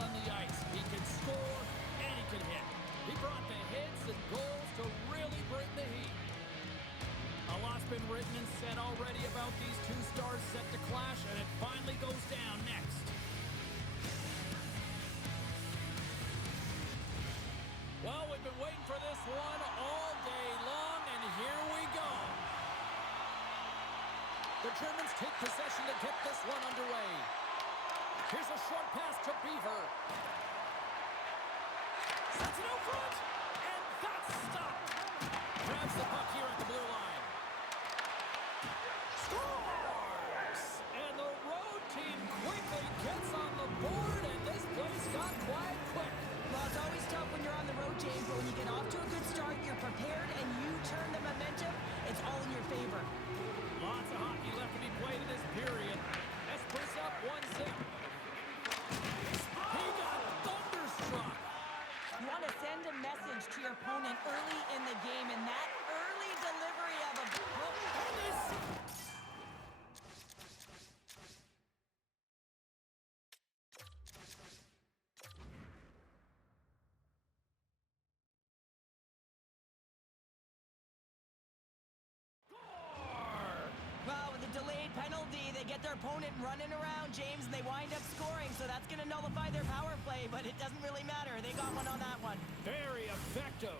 on the ice. He can score and he can hit. He brought the hits and goals to really bring the heat. A lot's been written and said already about these two stars set to clash, and it finally goes down next. Well, we've been waiting for this one all day long, and here we go. The Germans take possession to get this one underway. Here's a short pass to Beaver. Sends it out front, and that's stopped. Grabs the puck here at the blue line. Scores! And the road team quickly gets on the board, and this place got quiet quick. Well, it's always tough when you're on the road, James, but when you get off to a good start, you're prepared, and you turn the momentum, it's all in your favor. Lots of hockey left to be played in this period. Let's push up 1-0. He got thunderstruck. You want to send a message to your opponent early in the game, and that early delivery of a... Well, with a delayed penalty, they get their opponent running around, James, and they wind up scoring, so that's going to nullify their power play, but it doesn't really matter. They got one on that one. Very effective.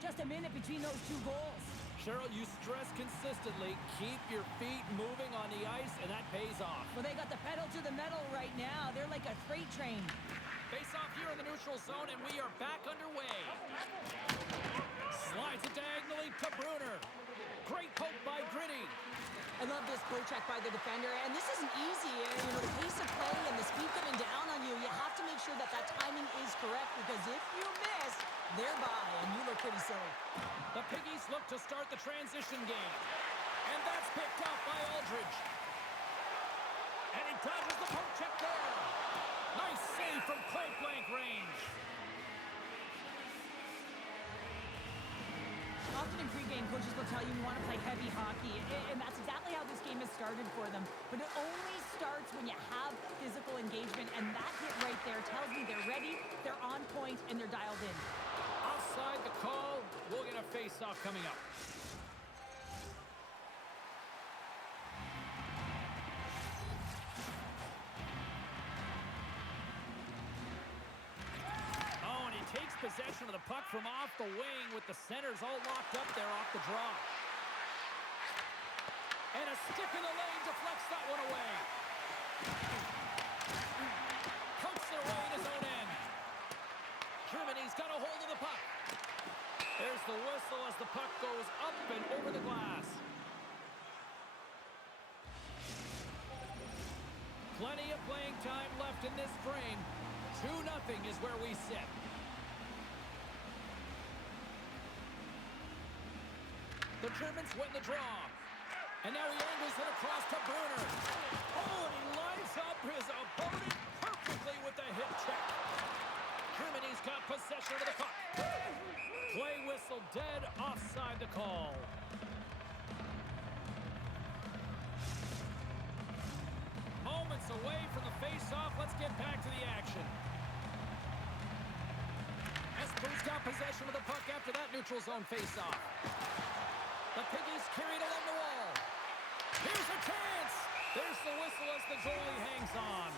Just a minute between those two goals. Cheryl, you stress consistently, keep your feet moving on the ice, and that pays off. Well, they got the pedal to the metal right now. They're like a freight train. Face off here in the neutral zone, and we are back underway. Slides it diagonally to Bruner. Great poke by Gritty. I love this poke-check by the defender, and this isn't easy. You know, the pace of play and the speed coming down on you, you have to make sure that that timing is correct, because if you miss, they're by, and you look pretty silly. The Piggies look to start the transition game. And that's picked up by Aldridge. And he dodges the poke check there. Nice save from point-blank range. Often in pregame, coaches will tell you want to play heavy hockey, and that's exactly how this game has started for them. But it only starts when you have physical engagement, and that hit right there tells me they're ready, they're on point, and they're dialed in. Offside the call. We'll get a face-off coming up. Takes possession of the puck from off the wing with the centers all locked up there off the draw. And a stick in the lane deflects that one away. Pokes it away in his own end. Germany's got a hold of the puck. There's the whistle as the puck goes up and over the glass. Plenty of playing time left in this frame. 2-0 is where we sit. The Germans win the draw. And now he angles it across to Bruner. Oh, and he lines up his opponent perfectly with the hip check. Germany's got possession of the puck. Play whistle dead, offside the call. Moments away from the face-off. Let's get back to the action. Espo's got possession of the puck after that neutral zone face-off. The Piggies carried along the wall. Here's a chance. There's the whistle as the goalie hangs on.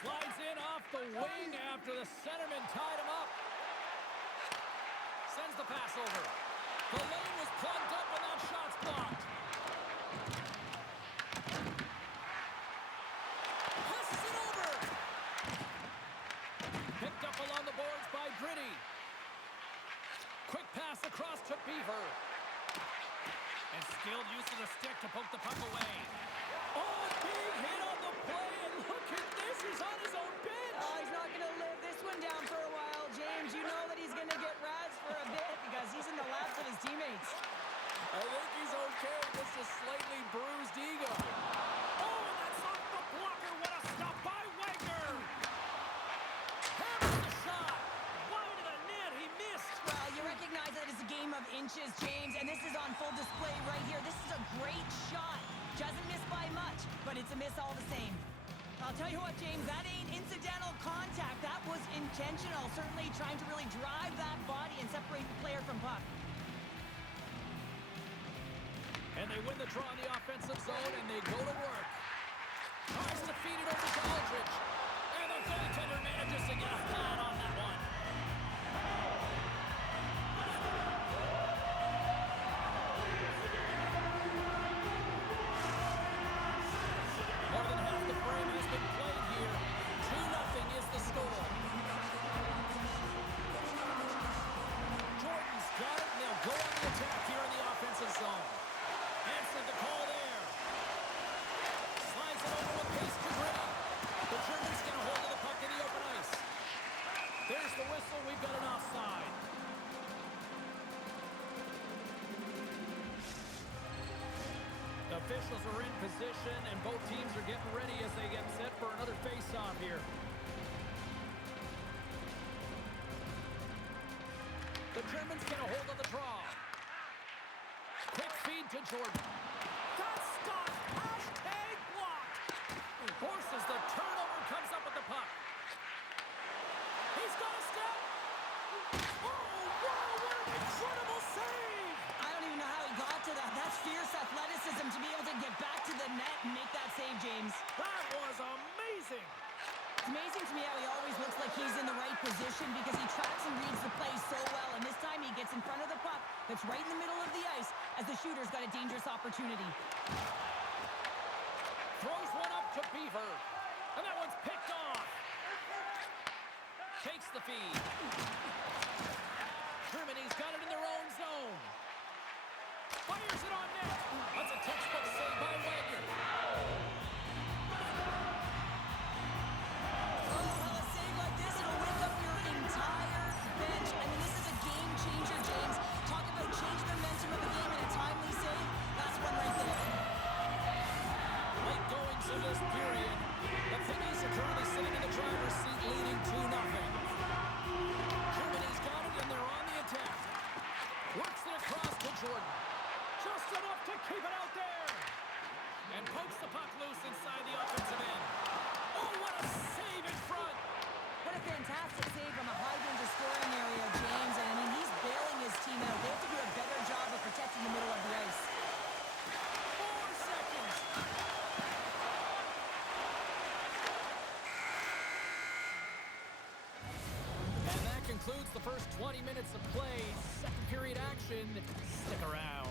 Slides in off the wing after the centerman tied him up. Sends the pass over. The lane was plugged up and that shot's blocked. Passes it over. Picked up along the boards by Gritty. Quick pass across to Beaver. And skilled use of the stick to poke the puck away. Oh, big hit on the play, and look at this. He's on his own bench. Oh, he's not going to live this one down for a while, James. You know that he's going to get razzed for a bit because he's in the laps of his teammates. I think he's okay. Just a slightly bruised ego. Oh, and that's off the blocker. What a stop by Wagner. inches, James, and this is on full display right here. This is a great shot. Doesn't miss by much, but it's a miss all the same. I'll tell you what, James, that ain't incidental contact. That was intentional, certainly trying to really drive that body and separate the player from puck. And they win the draw in the offensive zone, and they go to work. Tries to feed it over to Aldridge. And the goaltender manages to get a flat on that one. More than half the frame has been played here. 2-0 is the score. Jordan's got it, and they'll go on the attack here in the offensive zone. Answered the call there. Slides it over with pace to Gritty. The Germans get a hold of the puck in the open ice. There's the whistle. We've got an offside. The officials are in position, and both teams are getting ready as they get set for another face-off here. The Germans get a hold of the draw. Quick feed to Jordan. That's Scott. Hashtag blocked. Forces the turnover, comes up with the puck. He's got a step. Oh, wow, what an incredible save. I don't even know how he got to that. That's fierce athleticism to be able to get back to the net and make that save, James. That was amazing. It's amazing to me how he always looks like he's in the right position because he tracks and reads the play so well. And this time he gets in front of the puck that's right in the middle of the ice as the shooter's got a dangerous opportunity. Throws one up to Beaver. And that one's picked off. Takes the feed. Germany's got it in their own zone. Fires it on net. That's a textbook save by Wagner. This period, the Finnies are currently sitting in the driver's seat leading 2-0. Germany's got it and they're on the attack. Works it across to Jordan. Just enough to keep it out there. And pokes the puck loose inside the offensive end. Oh, what a save in front. What a fantastic save from a high-danger scoring area, James. And I mean, he's bailing his team out. They have to do a better job of protecting the middle of the ice. 4 seconds. Concludes the first 20 minutes of play. Second period action. Stick around.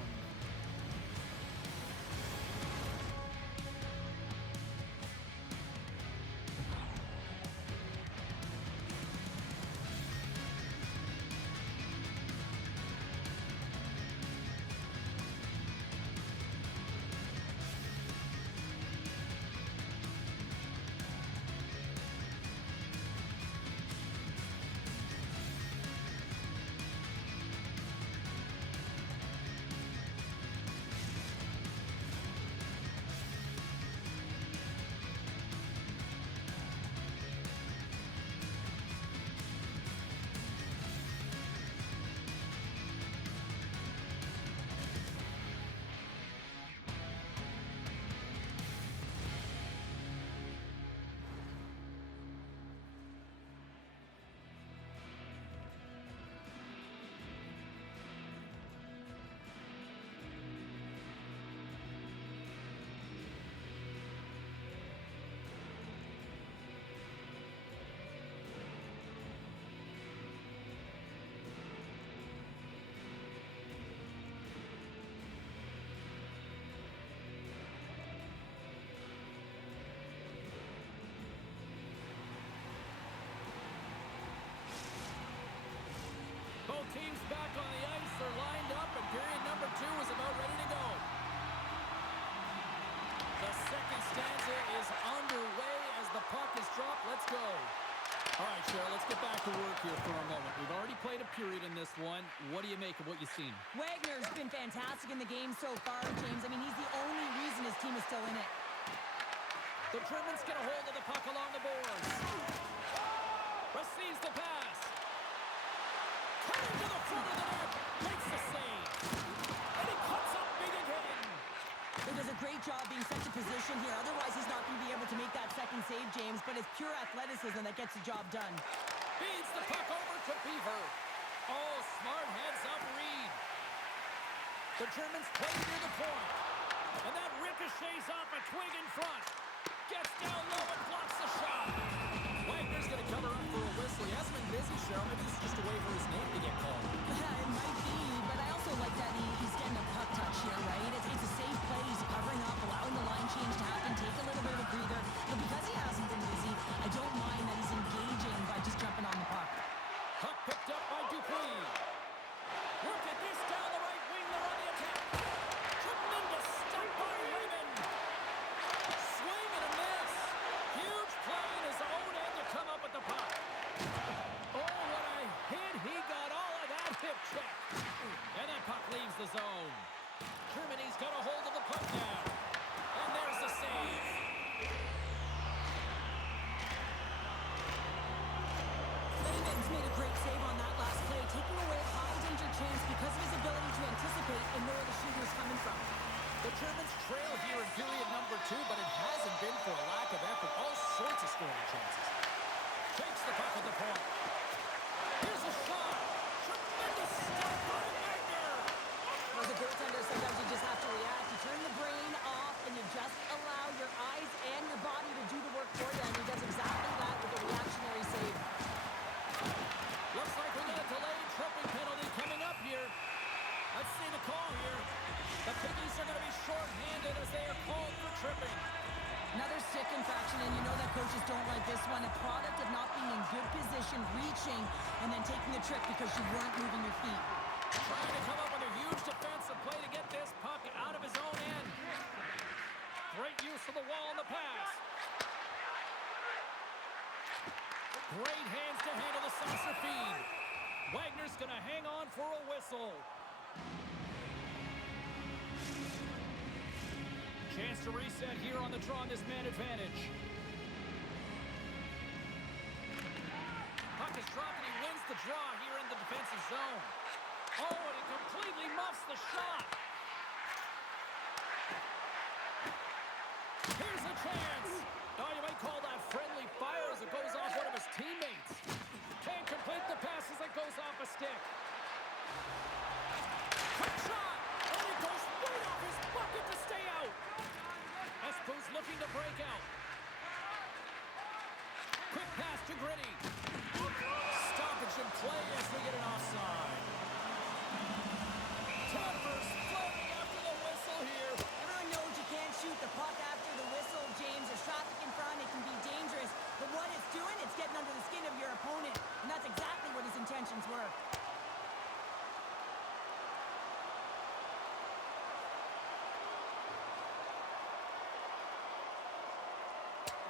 Both teams back on the ice are lined up, and period number 2 is about ready to go. The second stanza is underway as the puck is dropped. Let's go. All right, Cheryl, let's get back to work here for a moment. We've already played a period in this one. What do you make of what you've seen? Wagner's been fantastic in the game so far, James. I mean, he's the only reason his team is still in it. The Germans get a hold of the puck along the boards. Receives the pass. Cutting to the front of the net. Makes the save. He does a great job being set to position here. Otherwise, he's not going to be able to make that second save, James. But it's pure athleticism that gets the job done. Feeds the puck over to Beaver. Oh, smart heads-up read. The Germans play near the point. And that ricochets off a twig in front. Gets down low and blocks the shot. Wagner's going to cover up for a whistle. He hasn't been busy, Cheryl. Maybe this is just a way for his name to get called. It might be, but I also like that he's getting a puck touch here, right? It's a safe play. He's covering up, allowing the line change to happen, take a little bit of a breather. But because he hasn't been busy, I don't mind that he's engaging by just jumping on the puck. Puck picked up by Dupuis. Look at this down the right wing. They're on the attack. Tremendous stop by Raymond. Swing and a miss. Huge play in his own end to come up with the puck. Oh, what a hit. He got all of that hip check. And that puck leaves the zone. Germany's got a hold of the puck now. And there's the save. Raymond's made a great save on that last play, taking away a high-danger chance because of his ability to anticipate and know where the shooter is coming from. The Germans trail here in period number 2, but it hasn't been for a lack of effort. All sorts of scoring chances. Takes the puck at the point. Here's a shot. Tremendous stop by Wagner. As a goaltender, sometimes you just have to react. You turn the brain off, and you just allow your eyes and your body to do the work for you, and he does exactly that with a reactionary save. Looks like we got a delayed tripping penalty coming up here. Let's see the call here. The Piggies are going to be short-handed as they are called for tripping. Another stick infraction, and you know that coaches don't like this one. A product of not being in good position, reaching, and then taking the trick because you weren't moving your feet. Trying to come up with a huge defensive play to get this puck out of his own end. Great use of the wall on the pass. Great hands to handle the saucer feed. Wagner's going to hang on for a whistle. Chance to reset here on the draw on this man advantage. Puck is dropped and he wins the draw here in the defensive zone. Oh, and he completely muffs the shot. Here's a chance. Oh, you might call that friendly fire as it goes off one of his teammates. Can't complete the pass as it goes off a stick. Quick shot. And it goes right off his bucket to stay out. Espo's looking to break out. Quick pass to Gritty. Stoppage in play as we get an offside. Timbers floating after the whistle here. Everyone knows you can't shoot the puck after the whistle, James. There's traffic in front. It can be dangerous. But what it's doing, it's getting under the skin of your opponent. And that's exactly what his intentions were.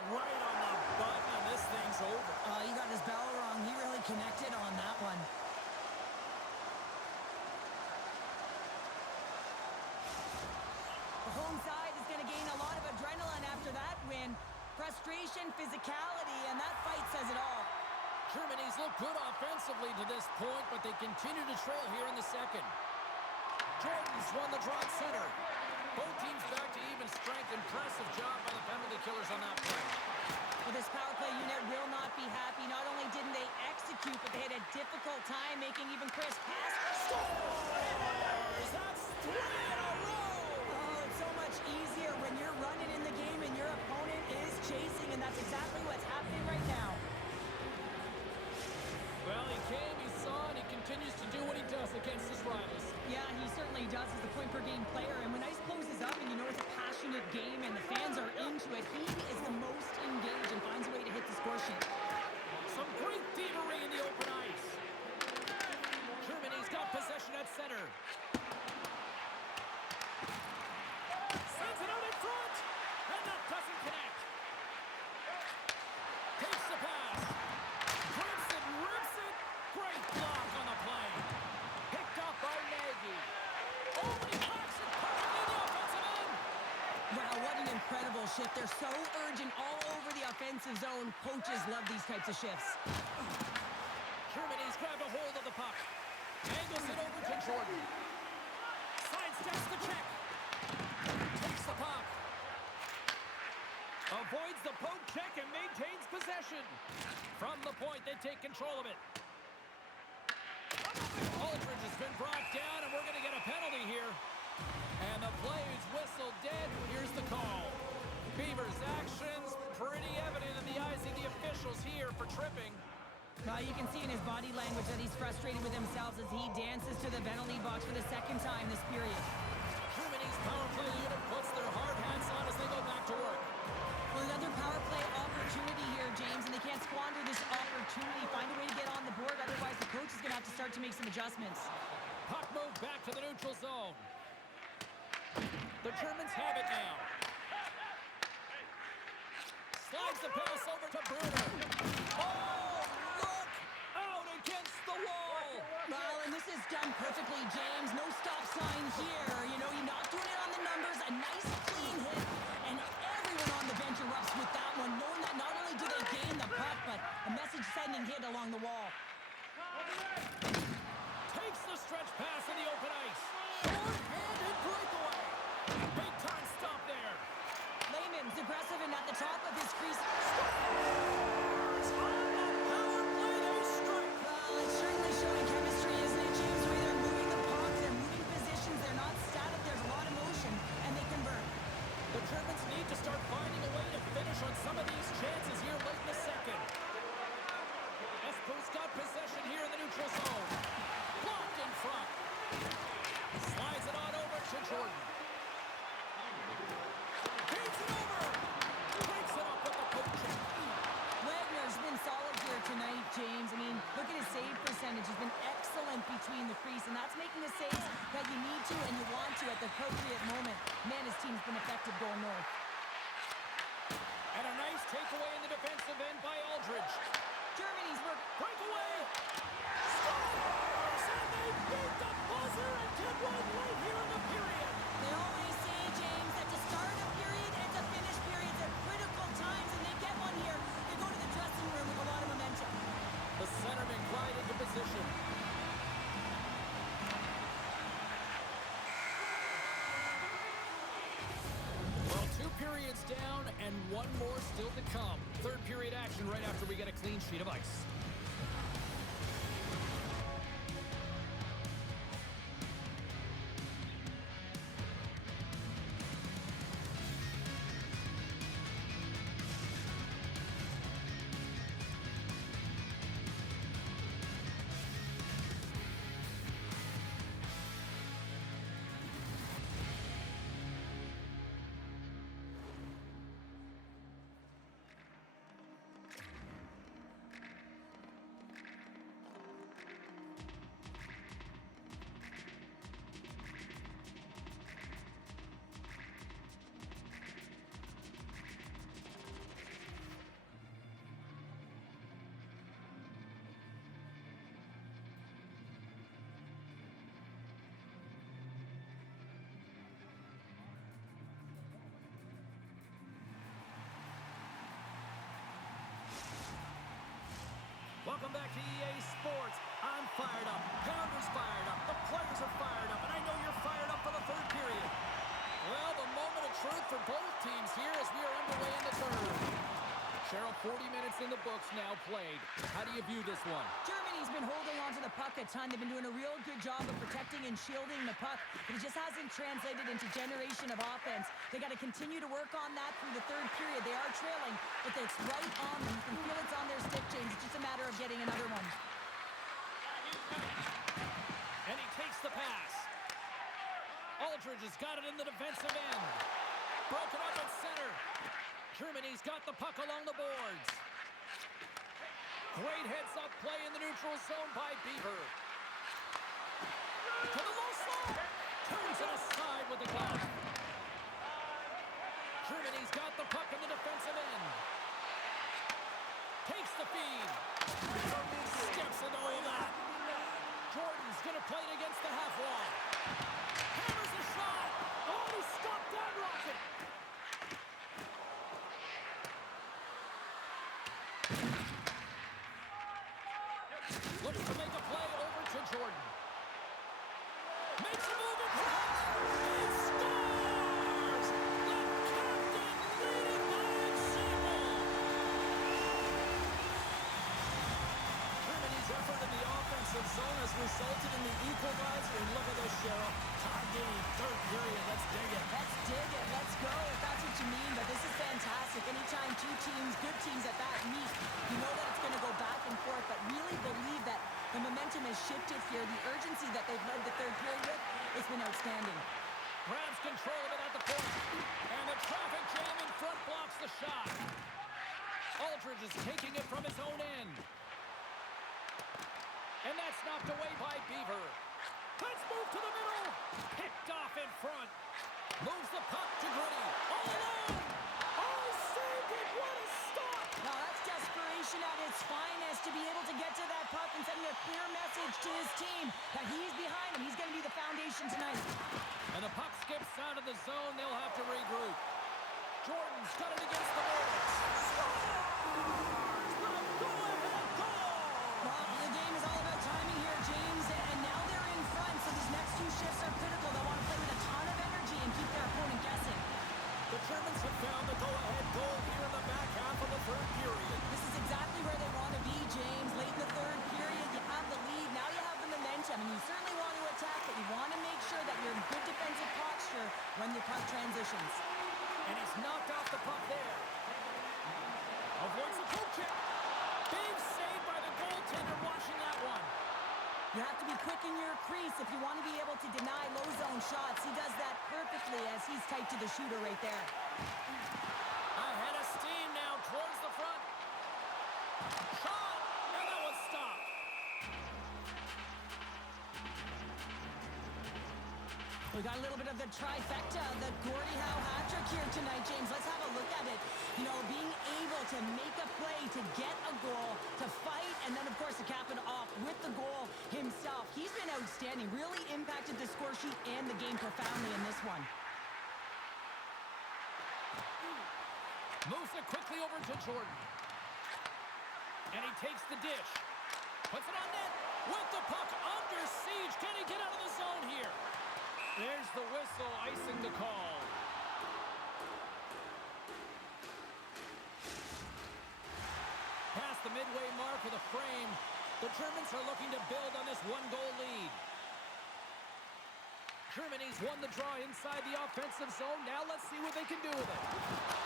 Right on the button, and this thing's over. He got his bell wrong. He really connected on that one. The home side is going to gain a lot of adrenaline after that win. Frustration, physicality, and that fight says it all. Germany's looked good offensively to this point, but they continue to trail here in the second. Jordan's won the draw at center. Both teams back to even strength. Impressive job by the penalty killers on that play. Well, this power play unit will not be happy. Not only didn't they execute, but they had a difficult time making even Chris pass. Scores! That's 3 in a row! Oh, it's so much easier when you're running in the game and your opponent is chasing, and that's exactly what's happening right now. Well, he came, he saw, and he continues to do what he does against his rivals. Yeah, he certainly does as a point-per-game player. And when ice closes up and you know it's a passionate game and the fans are into it, he is the most engaged and finds a way to hit the score sheet. Some great thievery in the open ice. Germany's got possession at center. Sends it out in front, and that doesn't connect. Takes the pass. Grips it, rips it. Great block on the play. Picked up by Nagy. Oh, and he cracks it perfectly in the offensive end. Wow, what an incredible shift. They're so urgent all over the offensive zone. Coaches love these types of shifts. Germany's grabbed a hold of the puck. Angles it over to Jordan. Sidesteps the check. Takes the puck. Avoids the poke check and maintains possession. From the point, they take control of it. Aldridge has been brought down, and we're going to get a penalty here. And the play is whistled dead. Here's the call. Beavers' actions pretty evident in the eyes of the officials here for tripping. You can see in his body language that he's frustrated with himself as he dances to the penalty box for the second time this period. Germany's power play unit puts their hard hats on as they go back to work. Well, another power play opportunity here, James, and they can't squander this opportunity. Find a way to get on the board, otherwise the coach is going to have to start to make some adjustments. Puck move back to the neutral zone. The Germans have it now. Slides the pass over to Bruner. Oh, look! Out against the wall! Well, and this is done perfectly, James. No stop sign here. You know, you're not doing it on the numbers. A nice, clean hit. And everyone on the bench erupts with that one, knowing that not only do they gain the puck, but a message-sending hit along the wall. Takes the stretch pass in the open ice. Short-handed breakaway. Big-time stop there. Lehman's aggressive and at the top of his crease. Scores! On the power play, they strike. Well, it's certainly showing chemistry, isn't it, James? The way they're moving the puck, they're moving positions, they're not static, there's a lot of motion, and they convert. The Germans need to start finding a way to finish on some of these chances here late in the second. Espo's got possession here in the neutral zone. Blocked in front. Slides it on over to Jordan. Feeds it over. Breaks it up with the poke check. Wagner's been solid here tonight, James. I mean, look at his save percentage. He's been excellent between the crease, and that's making the saves that you need to and you want to at the appropriate moment. Man, his team's been effective going north. And a nice takeaway in the defensive end by Aldridge. Germany's work. Breakaway. Scores! And they beat the buzzer and get one right here in the period. They always say, James, that to start a period and to finish periods at critical times, and they get one here. They go to the dressing room with a lot of momentum. The centerman glide into position. Well, 2 periods down and 1 more still to come. Third period action right after we get a clean sheet of ice. Welcome back to EA Sports. I'm fired up. Pounder's fired up. The players are fired up. And I know you're fired up for the third period. Well, the moment of truth for both teams here as we are underway in the third. Cheryl, 40 minutes in the books now played. How do you view this one? Germany's been holding on to the puck a ton. They've been doing a real good job of protecting and shielding the puck, but it just hasn't translated into generation of offense. They got to continue to work on that through the third period. They are trailing, but it's right on them. You can feel it's on their stick, James. It's just a matter of getting another one. And he takes the pass. Aldridge has got it in the defensive end. Broken up at center. Germany's got the puck along the boards. Great heads-up play in the neutral zone by Beaver. To the low slot. Turns it aside with the glove. Germany's got the puck in the defensive end. Takes the feed. Steps into all that. Jordan's going to play it against the half wall. Hammers the shot. Oh, he stopped that rocket. Looks to make a play over to Jordan. Makes a move in front. He scores! two teams, good teams at that, meet, you know that it's going to go back and forth, but really believe that the momentum has shifted here. The urgency that they've led the third period with has been outstanding. Grabs control of it at the point. And the traffic jam in front blocks the shot. Aldridge is taking it from his own end. And that's knocked away by Beaver. Let's move to the middle. Picked off in front. Moves the puck to Gritty. All alone. Oh, saved it. What a stop. Now that's desperation at its finest to be able to get to that puck and sending a clear message to his team that he's behind him. He's going to be the foundation tonight. And the puck skips out of the zone. They'll have to regroup. Jordan's got it against the boards. Scores the go-ahead goal. Well, the game is all about timing here, James, and now they're in front, so these next two shifts are critical. They'll want to play with a ton of energy and keep their opponent guessing. The Germans have found the go-ahead goal here in the back half of the third period. This is exactly where they want to be, James. Late in the third period, you have the lead. Now you have the momentum, and you certainly want to attack, but you want to make sure that you're in good defensive posture when the puck transitions. And he's knocked off the puck there. Avoids the poke check. Big save by the goaltender watching that one. You have to be quick in your crease if you want to be able to deny low zone shots. He does that perfectly as he's tight to the shooter right there. Ahead of steam now towards the front. Shot! And that was stopped. We got a little bit of the trifecta, the Gordie Howe hat-trick here tonight, James. Let's have a look at it. You know, being able to make a play, to get a goal, to fight, and then, of course, to cap it off with the goal himself. He's been outstanding, really impacted the score sheet and the game profoundly in this one. Moves it quickly over to Jordan. And he takes the dish. Puts it on net. With the puck under siege. Can he get out of the zone here? There's the whistle, icing the call. Past the midway mark of the frame, the Germans are looking to build on this one-goal lead. Germany's won the draw inside the offensive zone. Now let's see what they can do with it.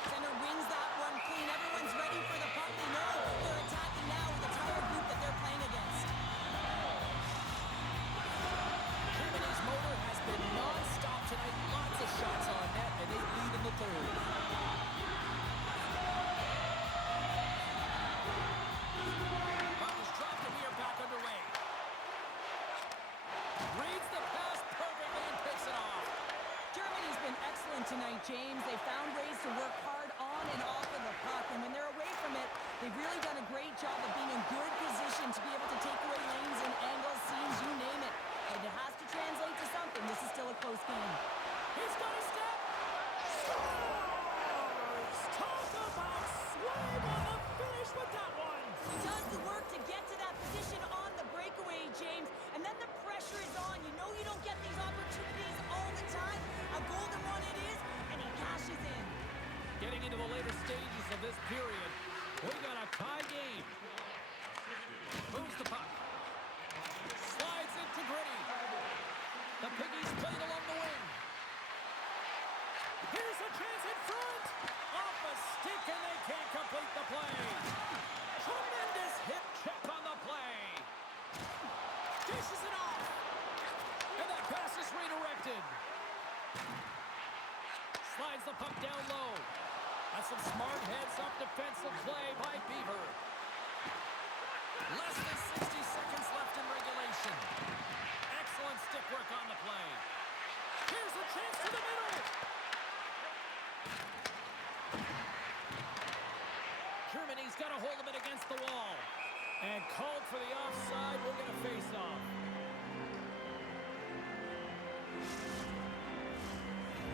Center wins that one clean. Everyone's ready for the puck. They know they're attacking now with the entire group that they're playing against. Germany's motor has been non-stop tonight. Lots of shots on net, and they lead in the third. Puck is dropped, and we are back underway. Reads the pass perfectly and picks it off. Germany's been excellent tonight, James. They found ways to work hard on and off of the puck, and when they're away from it, they've really done a great job of being in good position to be able to take away lanes and angles, seams, you name it. But it has to translate to something. This is still a close game. He's got a step. Scores! Talk about swag on the finish with that one. He does the work to get to that position on the breakaway, James, and then the pressure is on. You know you don't get these opportunities all the time. A golden one it is, and he cashes in. Getting into the later stages of this period, we got a tie game. Moves the puck. Slides it to Gritty. The Piggies played along the wing. Here's a chance in front. Off a stick, and they can't complete the play. Tremendous hip check on the play. Dishes it off. And that pass is redirected. Slides the puck down low. That's some smart heads-up defensive play by Beaver. Less than 60 seconds left in regulation. Excellent stick work on the play. Here's a chance to the middle. Germany's got a hold of it against the wall. And called for the offside. We'll get a face-off.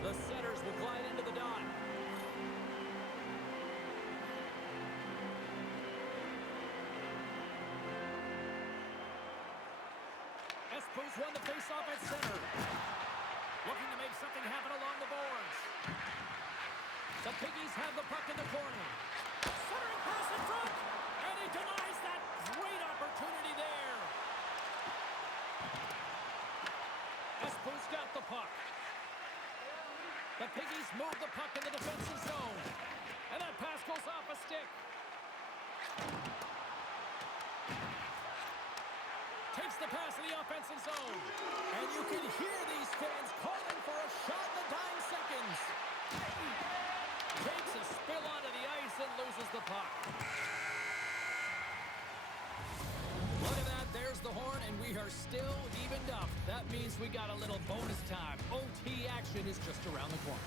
The setters will glide into the dot. Espo's won the face-off at center. Looking to make something happen along the boards. The Piggies have the puck in the corner. Centering pass in front. And he denies that great opportunity there. Espo's got the puck. The Piggies move the puck in the defensive zone. And that pass goes off a stick. Takes the pass in the offensive zone. And you can hear these fans calling for a shot in the dying seconds. Takes a spill onto the ice and loses the puck. Look at that. There's the horn, and we are still evened up. That means we got a little bonus time. OT action is just around the corner.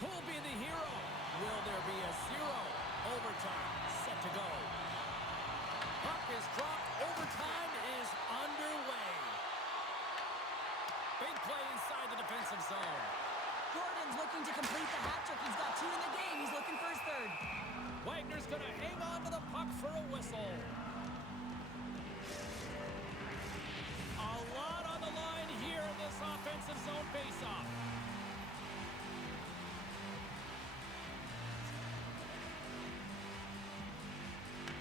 Who'll be the hero? Will there be a 0? Overtime, set to go. Puck is dropped. Overtime is underway. Big play inside the defensive zone. Jordan's looking to complete the hat trick. He's got 2 in the game. He's looking for his 3rd. Wagner's going to hang on to the puck for a whistle. A lot on the line here in this offensive zone faceoff.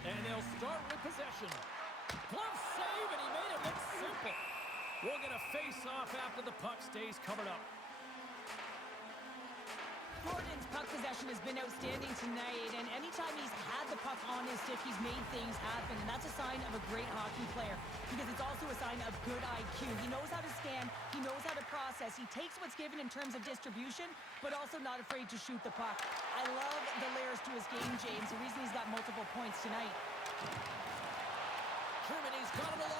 And they'll start with possession. Glove save, and he made it look simple. We're going to face off after the puck stays covered up. Jordan's puck possession has been outstanding tonight, and anytime he's had the puck on his stick, he's made things happen, and that's a sign of a great hockey player because it's also a sign of good IQ. He knows how to scan, he knows how to process, he takes what's given in terms of distribution, but also not afraid to shoot the puck. I love the layers to his game, James, the reason he's got multiple points tonight. Germany's got him along.